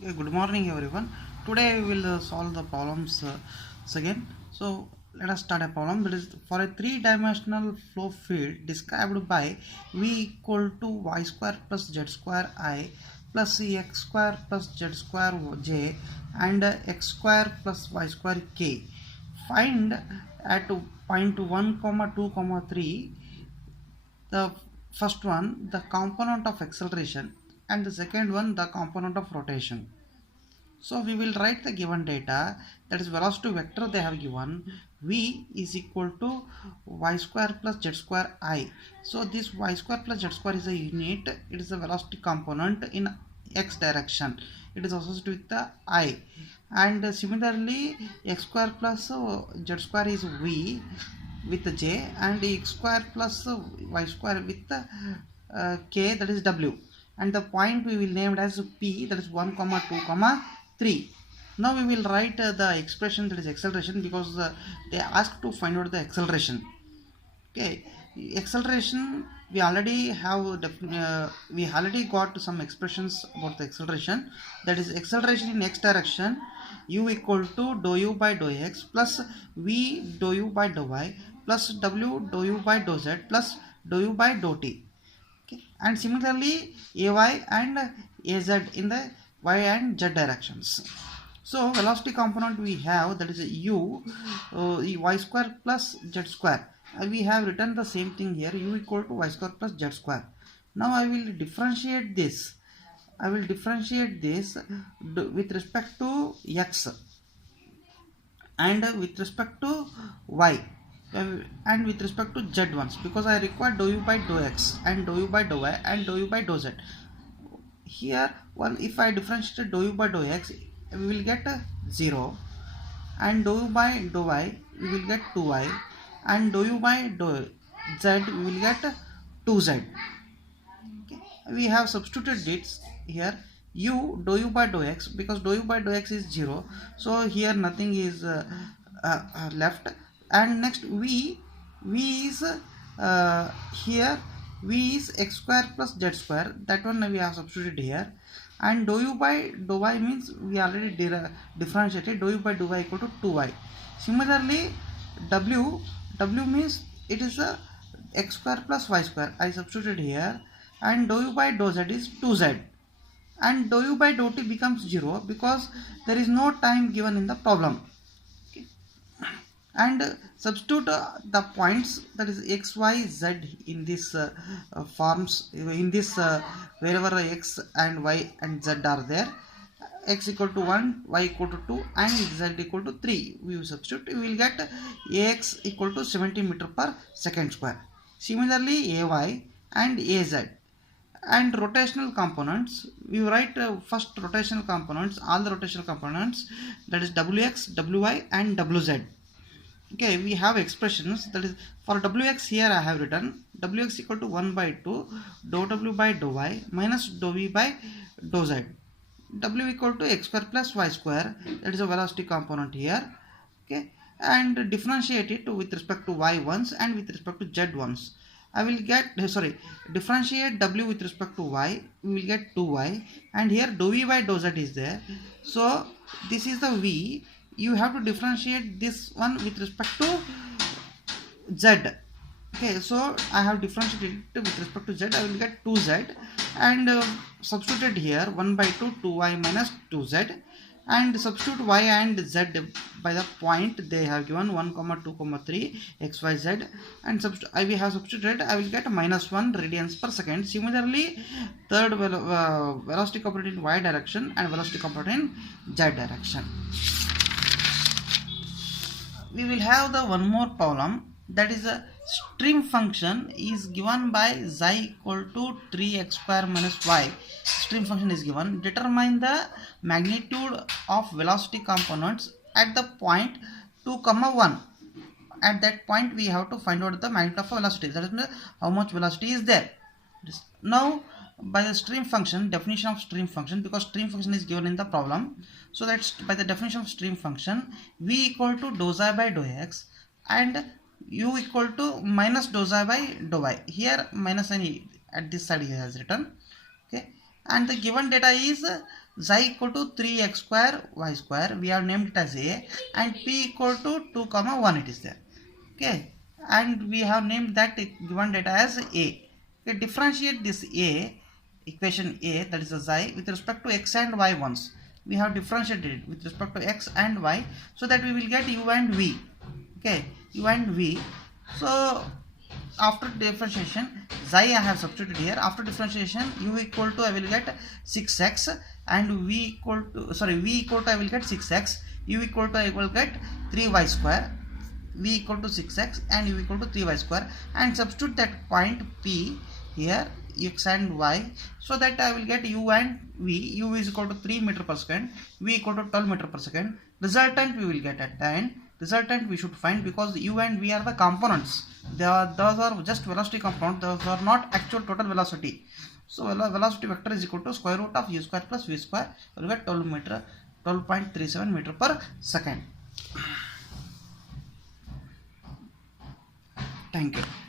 Okay, good morning everyone. Today we will solve the problems again. So let us start a problem that is for a three-dimensional flow field described by v equal to y square plus z square I plus x square plus z square j and x square plus y square k. Find at point 1 comma 2 comma 3 the first one the component of acceleration and the second one the component of rotation. So we will write the given data, that is velocity vector they have given v is equal to y square plus z square I. So this y square plus z square is a unit, it is a velocity component in x direction, it is associated with the I, and similarly x square plus z square is v with j and x square plus y square with k, that is w, and the point we will name it as p, that is 1 comma 2 comma 3. Now we will write the expression, that is acceleration, because they asked to find out the acceleration. Okay, acceleration we already have we already got some expressions about the acceleration, that is acceleration in x direction u equal to dou u by dou x plus v dou u by dou y plus w dou u by dou z plus dou u by dou t. Okay, and similarly ay and az in the y and z directions. So velocity component we have, that is u y square plus z square. We have written the same thing here, u equal to y square plus z square. Now I will differentiate this. I will differentiate this with respect to x and with respect to y and with respect to z ones, because I require dou u by dou x and dou u by dou y and dou u by dou z. Here one, if I differentiate dou u by dou x, we will get 0, and dou u by dou y we will get 2y, and dou u by dou z we will get 2z. Okay. We have substituted it here, u dou u by dou x, because dou u by dou x is 0, so here nothing is left, and next v is here v is x square plus z square, that one we have substituted here, and dou u by dou y means we already differentiated, dou u by dou y equal to 2y. Similarly w means it is a x square plus y square, I substituted here, and dou u by dou z is 2z, and dou u by dou t becomes 0 because there is no time given in the problem. Okay. And substitute the points, that is x, y, z in this forms, in this wherever x and y and z are there, x equal to 1, y equal to 2 and z equal to 3, we will substitute, we will get ax equal to 70 meter per second square. Similarly ay and az, and rotational components we write first rotational components, all the rotational components, that is wx, wy and wz. Okay, we have expressions, that is for wx here I have written wx equal to 1 by 2 dou w by dou y minus dou v by dou z, w equal to x square plus y square, that is a velocity component here. Okay, and differentiate it with respect to y once and with respect to z once. I will get differentiate w with respect to y, we will get 2y, and here dou v by dou z is there, so this is the v, you have to differentiate this one with respect to z. Okay, so I have differentiated it with respect to z, I will get 2z, and substituted here 1 by 2 2y minus 2z, and substitute y and z by the point they have given 1 comma 2 comma 3 x y z, and we have substituted, I will get minus 1 radians per second. Similarly third velocity component in y direction and velocity component in z direction. We will have the one more problem, that is a stream function is given by xi equal to 3x square minus y. Stream function is given, determine the magnitude of velocity components at the point 2 comma 1. At that point we have to find out the magnitude of velocity, that is how much velocity is there. Now by the stream function, definition of stream function, because stream function is given in the problem, so that's by the definition of stream function, v equal to dou xi by dou x and u equal to minus dou xi by dou y. Here minus and at this side he has written. Okay, and the given data is xi equal to 3x square y square, we have named it as a, and p equal to 2 comma 1 it is there. Okay, and we have named that given data as a. Okay, differentiate this a, equation a, that is the xi, with respect to x and y once. We have differentiated it with respect to x and y, so that we will get u and v. Okay, u and v. So after differentiation, xi I have substituted here. After differentiation, u equal to I will get 6x, and v equal to I will get 6x, u equal to I will get 3y square, v equal to 6x and u equal to 3y square, and substitute that point p here, x and y, so that I will get u and v. U is equal to 3 meter per second, v equal to 12 meter per second. Resultant we will get at the end. Resultant we should find, because u and v are the components. Those are just velocity components, those are not actual total velocity. So velocity vector is equal to square root of u square plus v square, we will get 12.37 meter per second. Thank you.